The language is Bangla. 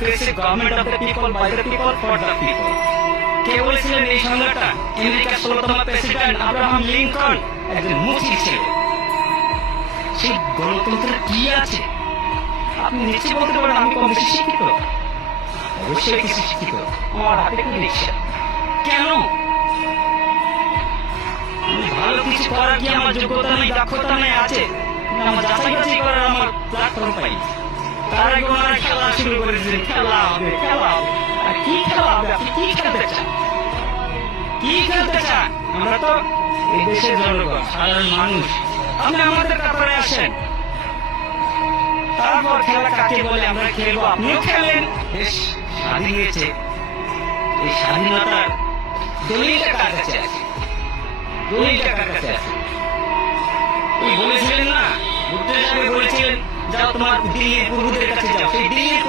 Democracy government of the people by the people for the people. কে বলেছিলেন এই সংজ্ঞাটা? আমেরিকার 16তম প্রেসিডেন্ট আব্রাহাম লিঙ্কন একজন মুসলিম ছিলেন। সেই গণতন্ত্রের কি আছে? আপনি নিশ্চয়ই বলতে পারেন আমি কম বেশি শিক্ষিত। অবশ্যই কিছু শিক্ষিত, আমার হাতে কি রিক্সা। কেন? ভালো কিছু করার কি আমার যোগ্যতা নেই, দক্ষতা নেই? আছে, আমার যাচাই বাছাই করার আমার প্ল্যাটফর্ম পাই। তার আগে ওনারা খেলা শুরু করেছেন, খেলা হবে, খেলা হবে। আর কি খেলা হবে? আপনি কি খেলতে চান? কি খেলতে চান? আমরা তো এই দেশের জনগণ, সাধারণ মানুষ। আপনি আমাদের কাপড়ে আসেন, তারপর খেলা কাকে বলে আমরা খেলবো, আপনিও খেলেন। বেশ স্বাধীন হয়েছে, এই স্বাধীনতার দলিলটা কার কাছে আছে? দলিলটা কার কাছে আছে? ওই বলেছিলেন না, বুদ্ধ সাহেব বলেছিলেন যাও তোমার দিল্লির পূর্বদের কাছে যাও। সেই দিল্লির